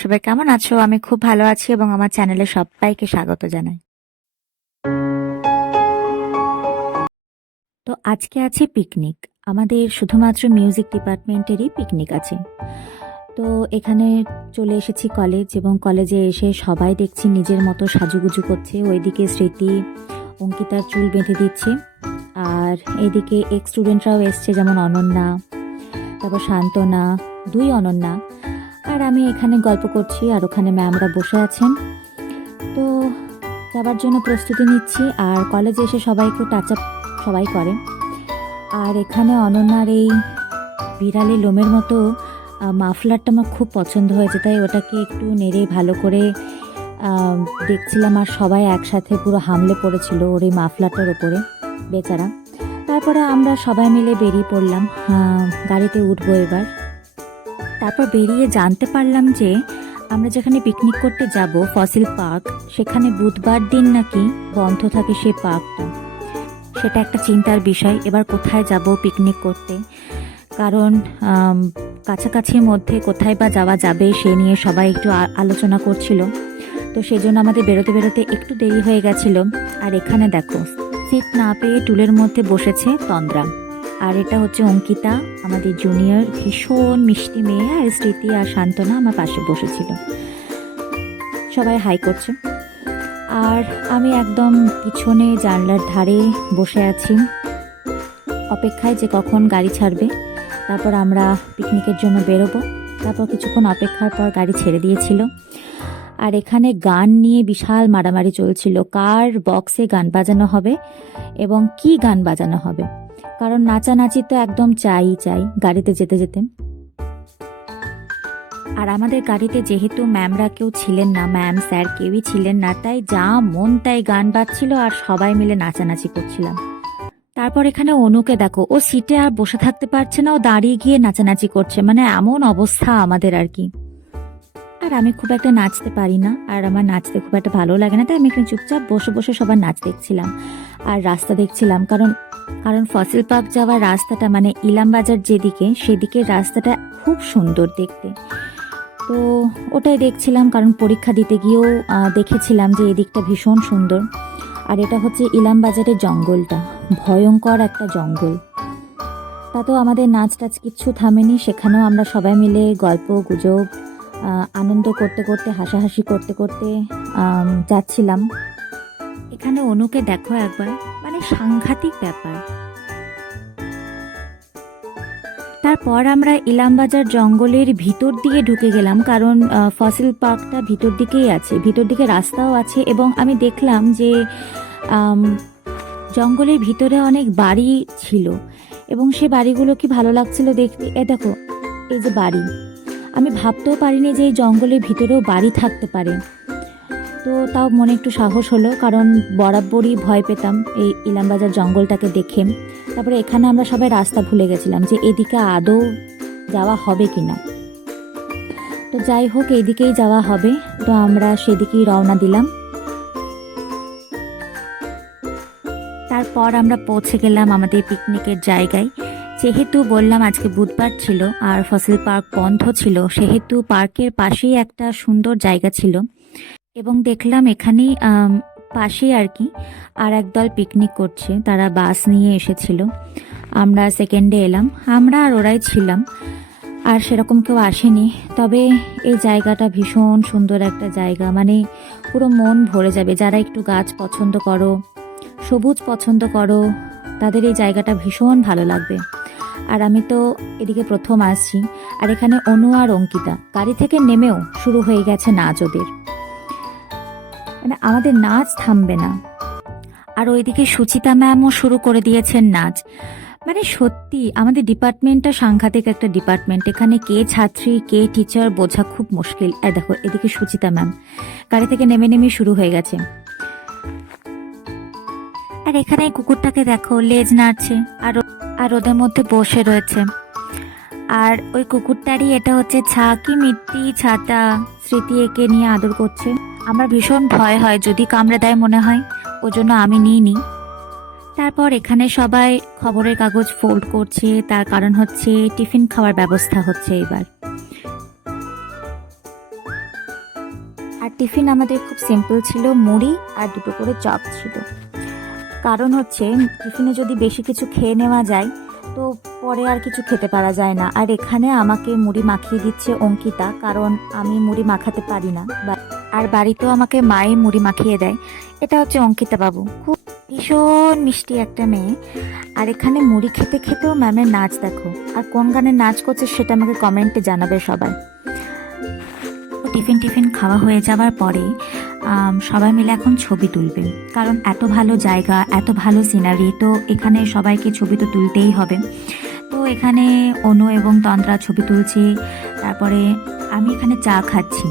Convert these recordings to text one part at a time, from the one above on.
সবাই কেমন আছো? আমি খুব ভালো আছি এবং আমার চ্যানেলে সবাইকে স্বাগত জানাই। তো আজকে আছে পিকনিক। আমাদের শুধুমাত্র মিউজিক ডিপার্টমেন্টেরই পিকনিক আছে। তো এখানে চলে এসেছি কলেজ, এবং কলেজে এসে সবাই দেখছি নিজের মতো সাজুগুজু করছে। ওইদিকে স্মৃতি অঙ্কিতার চুল বেঁধে দিচ্ছে, আর এইদিকে এক্স স্টুডেন্টরাও এসছে, যেমন অনন্যা, তারপর শান্তনা, দুই অনন্যা। আর আমি এখানে গল্প করছি, আর ওখানে ম্যামরা বসে আছেন। তো যাবার জন্য প্রস্তুতি নিচ্ছি, আর কলেজে এসে সবাই একটু টাচ আপ সবাই করে। আর এখানে অনন্যার এই বিড়ালি লোমের মতো মাফলারটা আমার খুব পছন্দ হয়েছে, তাই ওটাকে একটু নেড়ে ভালো করে দেখছিলাম। আর সবাই একসাথে পুরো হামলে পড়েছিল ওর এই মাফলারটার ওপরে, বেচারা। তারপরে আমরা সবাই মিলে বেরিয়ে পড়লাম, গাড়িতে উঠবো এবার। তারপর বেরিয়ে জানতে পারলাম যে আমরা যেখানে পিকনিক করতে যাব, ফসিল পার্ক, সেখানে বুধবার দিন নাকি বন্ধ থাকে সেই পার্কটা। সেটা একটা চিন্তার বিষয়। এবার কোথায় যাব পিকনিক করতে, কারণ কাছাকাছির মধ্যে কোথায় বা যাওয়া যাবে সে নিয়ে সবাই একটু আলোচনা করছিল। তো সেই জন্য আমাদের বেরোতে বেরোতে একটু দেরি হয়ে গেছিল। আর এখানে দেখো, সিট না পেয়ে টুলের মধ্যে বসেছে তন্দ্রা। আর এটা হচ্ছে অঙ্কিতা, আমাদের জুনিয়র, ভীষণ মিষ্টি মেয়ে। আর স্মৃতি আর শান্তনা আমার পাশে বসেছিল, সবাই হাই করছে। আর আমি একদম পিছনে জানলার ধারে বসে আছি, অপেক্ষায় যে কখন গাড়ি ছাড়বে, তারপর আমরা পিকনিকের জন্য বেরোবো। তারপর কিছুক্ষণ অপেক্ষার পর গাড়ি ছেড়ে দিয়েছিল। আর এখানে গান নিয়ে বিশাল মারামারি চলছিল, কার বক্সে গান বাজানো হবে এবং কি গান বাজানো হবে, কারণ নাচানাচি তো একদম চাই গাড়িতে যেতে যেতে। আর আমাদের গাড়িতে যেহেতু ম্যামরা কেউ ছিলেন না, ম্যাম স্যার কেউই ছিলেন না, তাই যা মন তাই গান বাজছিল আর সবাই মিলে নাচানাচি করছিলাম। তারপর এখানে অনুকে দেখো, ও সিটে আর বসে থাকতে পারছে না, ও দাঁড়িয়ে গিয়ে নাচানাচি করছে, মানে এমন অবস্থা আমাদের আর কি। আর আমি খুব একটা নাচতে পারি না, আর আমার নাচতে খুব একটা ভালো লাগে না, তাই আমি এখানে চুপচাপ বসে বসে সবার নাচ দেখছিলাম আর রাস্তা দেখছিলাম। কারণ কারণ ফসিল পার্ক যাওয়ার রাস্তাটা, মানে ইলামবাজার যেদিকে, সেদিকে রাস্তাটা খুব সুন্দর দেখতে। তো ওটাই দেখছিলাম, কারণ পরীক্ষা দিতে গিয়েও দেখেছিলাম যে এদিকটা ভীষণ সুন্দর। আর এটা হচ্ছে ইলামবাজারের জঙ্গলটা, ভয়ঙ্কর একটা জঙ্গল। তাতেও আমাদের নাচ টাচ কিচ্ছু থামেনি, সেখানেও আমরা সবাই মিলে গল্প গুজব আনন্দ করতে করতে, হাসাহাসি করতে করতে যাচ্ছিলাম। এখানে অনুকে দেখো একবার, মানে সাংঘাতিক ব্যাপার। তারপর আমরা ইলামবাজার জঙ্গলের ভিতর দিকে ঢুকে গেলাম, কারণ ফসিল পার্কটা ভিতর দিকেই আছে, ভিতর দিকে রাস্তাও আছে। এবং আমি দেখলাম যে জঙ্গলের ভিতরে অনেক বাড়ি ছিল, এবং সে বাড়িগুলো কি ভালো লাগছিল দেখতে। দেখো, এই যে বাড়ি, আমি ভাবতেও পারিনি যে এই জঙ্গলের ভিতরেও বাড়ি থাকতে পারে। তো তাও মনে একটু সাহস হলো, কারণ বরাবরই ভয় পেতাম এই ইলামবাজার জঙ্গলটাকে দেখে। তারপরে এখানে আমরা সবাই রাস্তা ভুলে গেছিলাম যে এদিকে আদৌ যাওয়া হবে কিনা। তো যাই হোক, এইদিকেই যাওয়া হবে, তো আমরা সেদিকেই রওনা দিলাম। তারপর আমরা পৌঁছে গেলাম আমাদের পিকনিকের জায়গায়। যেহেতু বললাম আজকে বুধবার ছিল আর ফসিল পার্ক বন্ধ ছিল, সেহেতু পার্কের পাশেই একটা সুন্দর জায়গা ছিল, এবং দেখলাম এখানেই পাশেই আর কি আর একদল পিকনিক করছে। তারা বাস নিয়ে এসেছিল, আমরা সেকেন্ডে এলাম, আমরা আর ওরাই ছিলাম, আর সেরকম কেউ আসেনি। তবে এই জায়গাটা ভীষণ সুন্দর একটা জায়গা, মানে পুরো মন ভরে যাবে। যারা একটু গাছ পছন্দ করো, সবুজ পছন্দ করো, তাদের এই জায়গাটা ভীষণ ভালো লাগবে। আর আমি তো এদিকে প্রথম আসছি, আর এখানে অনু আর অঙ্কিতা গাড়ি থেকে নেমেও শুরু হয়ে গেছে নাচ ওদের, মানে আমাদের নাচ থামবে না। আর ওইদিকে সুচিতা ম্যামও শুরু করে দিয়েছেন নাচ। মানে সত্যি আমাদের ডিপার্টমেন্টটা সাংঘাতিক একটা ডিপার্টমেন্ট, এখানে কে ছাত্রী কে টিচার বোঝা খুব মুশকিল। দেখো, এদিকে সুচিতা ম্যাম গাড়ি থেকে নেমে নেমে শুরু হয়ে গেছে। আর এখানে কুকুরটাকে দেখো, লেজ নাড়ছে আর ওদের মধ্যে বসে রয়েছে। আর ওই কুকুরটারই এটা হচ্ছে কি মিট্টি ছাতা, স্মৃতি একে নিয়ে আদর করছে। আমার ভীষণ ভয় হয় যদি কামড়ে দেয় মনে হয়, ওজন্য আমি নিইনি। তারপর এখানে সবাই খবরের কাগজ ফোল্ড করছে, তার কারণ হচ্ছে টিফিন খাওয়ার ব্যবস্থা হচ্ছে এবার। আর টিফিন আমাদের খুব সিম্পল ছিল, মুড়ি আর দুটো করে চপ ছিল। কারণ হচ্ছে টিফিনে যদি বেশি কিছু খেয়ে নেওয়া যায় তো পরে আর কিছু খেতে পারা যায় না। আর এখানে আমাকে মুড়ি মাখিয়ে দিচ্ছে অঙ্কিতা, কারণ আমি মুড়ি মাখাতে পারি না, আর বাড়িতেও আমাকে মায়ে মুড়ি মাখিয়ে দেয়। এটা হচ্ছে অঙ্কিতা বাবু, খুব ভীষণ মিষ্টি একটা মেয়ে। আর এখানে মুড়ি খেতে খেতেও ম্যামের নাচ দেখো, আর কোন গানে নাচ করছে সেটা আমাকে কমেন্টে জানাবে সবাই। টিফিন খাওয়া হয়ে যাওয়ার পরে সবাই মিলে এখন ছবি তুলবে, কারণ এত ভালো জায়গা, এত ভালো সিনারি, তো এখানে সবাইকে ছবি তো তুলতেই হবে। তো এখানে অনু এবং তন্দ্রা ছবি তুলছে, তারপরে আমি এখানে চা খাচ্ছি।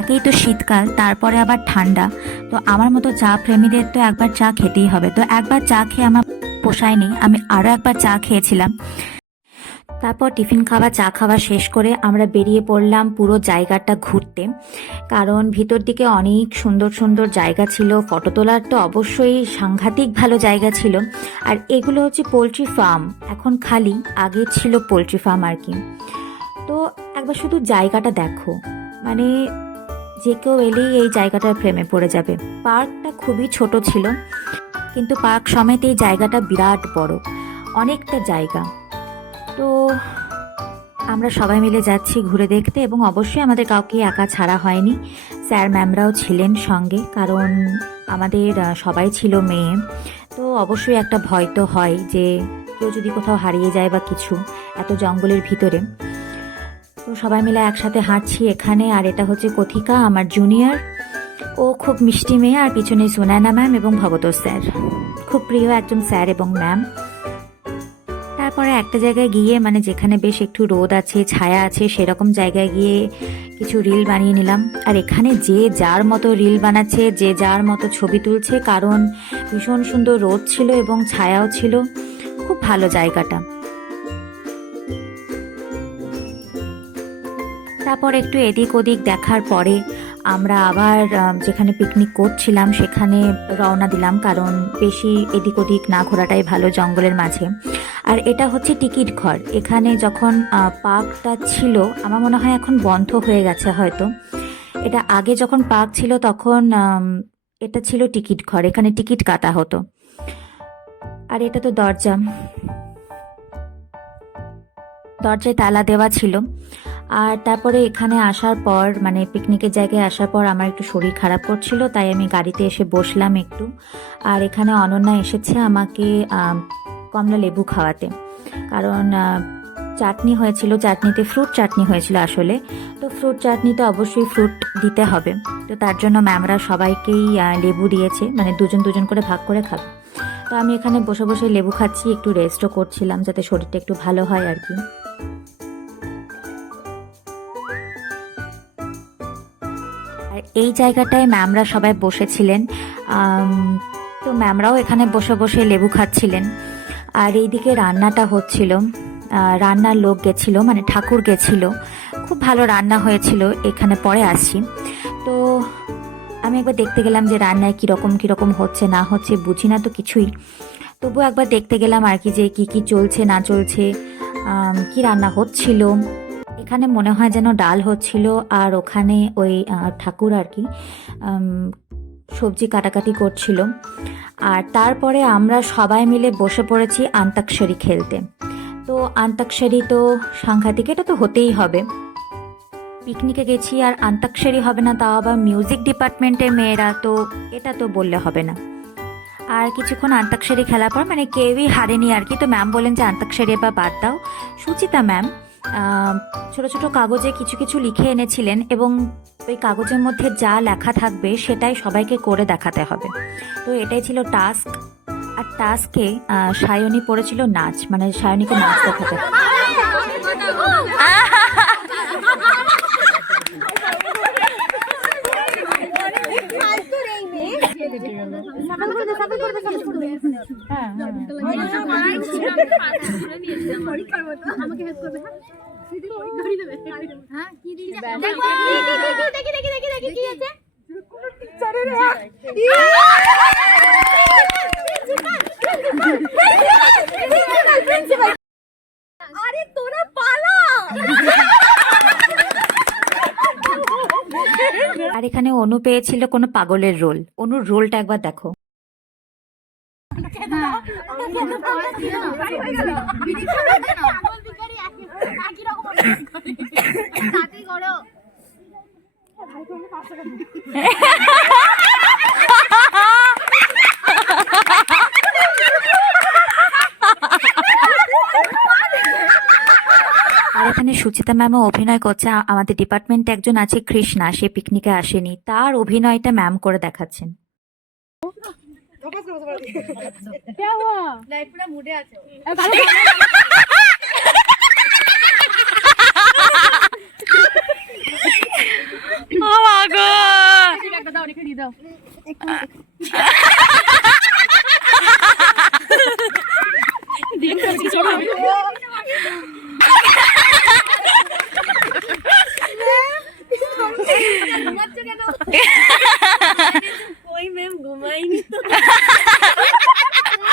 একেই তো শীতকাল, তারপরে আবার ঠান্ডা, তো আমার মতো চা প্রেমীদের তো একবার চা খেতেই হবে। তো একবার চা খেয়ে আমার পোষায়নি, আমি আরও একবার চা খেয়েছিলাম। তারপর টিফিন খাওয়া, চা খাওয়া শেষ করে আমরা বেরিয়ে পড়লাম পুরো জায়গাটা ঘুরতে, কারণ ভিতর দিকে অনেক সুন্দর সুন্দর জায়গা ছিল। ফটো তোলার তো অবশ্যই সাংঘাতিক ভালো জায়গা ছিল। আর এগুলো হচ্ছে পোলট্রি ফার্ম, এখন খালি, আগে ছিল পোলট্রি ফার্ম আর কি। তো একবার শুধু জায়গাটা দেখো, মানে যে কেউ এলেই এই জায়গাটার প্রেমে পড়ে যাবে। পার্কটা খুবই ছোট ছিল, কিন্তু পার্ক সমেত এই জায়গাটা বিরাট বড়, অনেকটা জায়গা। তো আমরা সবাই মিলে যাচ্ছি ঘুরে দেখতে, এবং অবশ্যই আমাদের কাউকে একা ছাড়া হয়নি, স্যার ম্যামরাও ছিলেন সঙ্গে, কারণ আমাদের সবাই ছিল মেয়ে। তো অবশ্যই একটা ভয় তো হয় যে কেউ যদি কোথাও হারিয়ে যায় বা কিছু, এত জঙ্গলের ভিতরে। তো সবাই মিলে একসাথে হাঁটছি এখানে। আর এটা হচ্ছে কথিকা, আমার জুনিয়র, ও খুব মিষ্টি মেয়ে। আর পিছনে সুনায়না ম্যাম এবং ভগত স্যার, খুব প্রিয় একজন স্যার এবং ম্যাম। তারপরে একটা জায়গায় গিয়ে, মানে যেখানে বেশ একটু রোদ আছে, ছায়া আছে, সেরকম জায়গায় গিয়ে কিছু রিল বানিয়ে নিলাম। আর এখানে যে যার মতো রিল বানাচ্ছে, যে যার মতো ছবি তুলছে, কারণ ভীষণ সুন্দর রোদ ছিল এবং ছায়াও ছিল, খুব ভালো জায়গাটা। তারপর একটু এদিক ওদিক দেখার পরে আমরা আবার যেখানে পিকনিক করছিলাম সেখানে রওনা দিলাম, কারণ বেশি এদিক ওদিক না ঘোরাটাই ভালো জঙ্গলের মাঝে। আর এটা হচ্ছে টিকিট ঘর। এখানে যখন পার্কটা ছিল, আমার মনে হয় এখন বন্ধ হয়ে গেছে হয়তো, এটা আগে যখন পার্ক ছিল তখন এটা ছিল টিকিট ঘর, এখানে টিকিট কাটা হতো। আর এটা তো দরজায় তালা দেওয়া ছিল। আর তারপরে এখানে আসার পর, মানে পিকনিকের জায়গায় আসার পর আমার একটু শরীর খারাপ করছিল, তাই আমি গাড়িতে এসে বসলাম একটু। আর এখানে অনন্যা এসেছে আমাকে কমলা লেবু খাওয়াতে, কারণ চাটনি হয়েছিল, চাটনিতে ফ্রুট চাটনি হয়েছিল আসলে। তো ফ্রুট চাটনিতে অবশ্যই ফ্রুট দিতে হবে, তো তার জন্য ম্যামরা সবাইকেই লেবু দিয়েছে, মানে দুজন দুজন করে ভাগ করে খাবে। তো আমি এখানে বসে বসে লেবু খাচ্ছি, একটু রেস্টও করছিলাম যাতে শরীরটা একটু ভালো হয় আর কি। আর এই জায়গাটায় ম্যামরা সবাই বসেছিলেন, তো ম্যামরাও এখানে বসে বসে লেবু খাচ্ছিলেন। আর এইদিকে রান্নাটা হচ্ছিল, রান্নার লোক গেছিল, মানে ঠাকুর গেছিল, খুব ভালো রান্না হয়েছিল। এখানে পরে আসছি, তো আমি একবার দেখতে গেলাম যে রান্নায় কীরকম হচ্ছে না হচ্ছে, বুঝি না তো কিছুই, তবু একবার দেখতে গেলাম আর কি, যে কি চলছে না চলছে, কি রান্না হচ্ছিল। এখানে মনে হয় যেন ডাল হচ্ছিল, আর ওখানে ওই ঠাকুর আর কি সবজি কাটাকাটি করছিল। আর তারপরে আমরা সবাই মিলে বসে পড়েছি আন্তাক্ষরী খেলতে। তো আন্তাক্ষরী তো সাংঘাতিক, এটা তো হতেই হবে, পিকনিকে গেছি আর আন্তাক্ষরী হবে না, তাও আবার মিউজিক ডিপার্টমেন্টের মেয়েরা, তো এটা তো বললে হবে না। আর কিছুক্ষণ আন্তাক্ষরী খেলার পর, মানে কেউই হারেনি আর কি, তো ম্যাম বলেন যে আন্তাক্ষরী এবার বাদ দাও। সুচিতা ম্যাম ছোট ছোট কাগজে কিছু কিছু লিখে এনেছিলেন, এবং ওই কাগজের মধ্যে যা লেখা থাকবে সেটাই সবাইকে করে দেখাতে হবে। তো এটাই ছিল টাস্ক। আর টাস্কে সায়নী পড়েছিল নাচ, মানে সায়নীকে নাচ দেখাতে হবে। আরে তোরা পালা। আর এখানে অনু পেয়েছিল কোনো পাগলের রোল। অনুর রোলটা একবার দেখো। আর এখানে সুচিতা ম্যামও অভিনয় করছে। আমাদের ডিপার্টমেন্টে একজন আছে কৃষ্ণা, সে পিকনিকে আসেনি, তার অভিনয়টা ম্যাম করে দেখাচ্ছেন। कोई मैम घुमाएंगी तो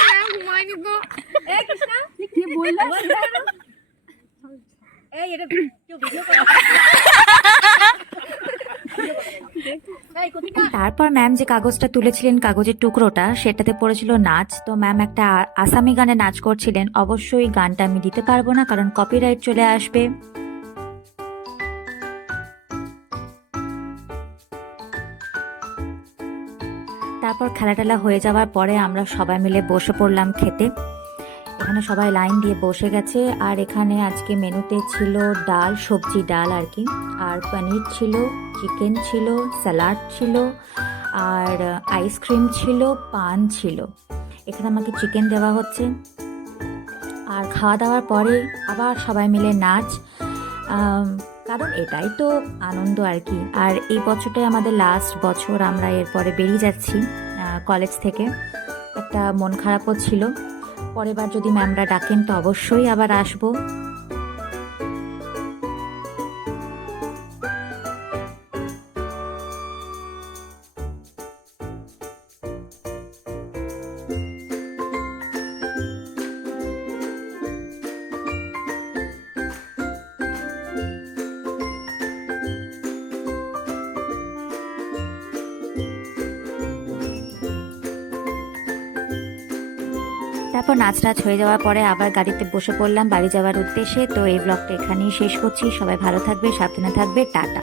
मैम घुमाएंगी तो ए कृष्णा ये बोल रहा ए ये क्यों वीडियो कर তারপর ম্যাম যে কাগজটা তুলেছিলেন, কাগজের টুকরোটা, সেটাতে পড়েছিল নাচ। তো ম্যাম একটা আসামি গানে নাচ করছিলেন। অবশ্যই গানটা আমি দিতে পারবো না, কারণ কপিরাইট চলে আসবে। তারপর খেলাটেলা হয়ে যাওয়ার পরে আমরা সবাই মিলে বসে পড়লাম খেতে। এখানে সবাই লাইন দিয়ে বসে গেছে। আর এখানে আজকে মেনুতে ছিল ডাল, সবজি ডাল আর কি, আর পনির ছিল, চিকেন ছিল, স্যালাড ছিল, আর আইসক্রিম ছিল, পান ছিল। এখানে আমাকে চিকেন দেওয়া হচ্ছে। আর খাওয়া দাওয়ার পরে আবার সবাই মিলে নাচ, কারণ এটাই তো আনন্দ আর কি। আর এই বছরটাই আমাদের লাস্ট বছর, আমরা এরপরে বেরিয়ে যাচ্ছি কলেজ থেকে। একটা মন খারাপও ছিল, পরের বার যদি ম্যামরা ডাকেন তো অবশ্যই আবার আসবো। তারপর নাচ টাচ হয়ে যাওয়ার পরে আবার গাড়িতে বসে পড়লাম বাড়ি যাওয়ার উদ্দেশ্যে। তো এই ব্লগটা এখানেই শেষ করছি। সবাই ভালো থাকবে, সাবধানে থাকবে, টাটা।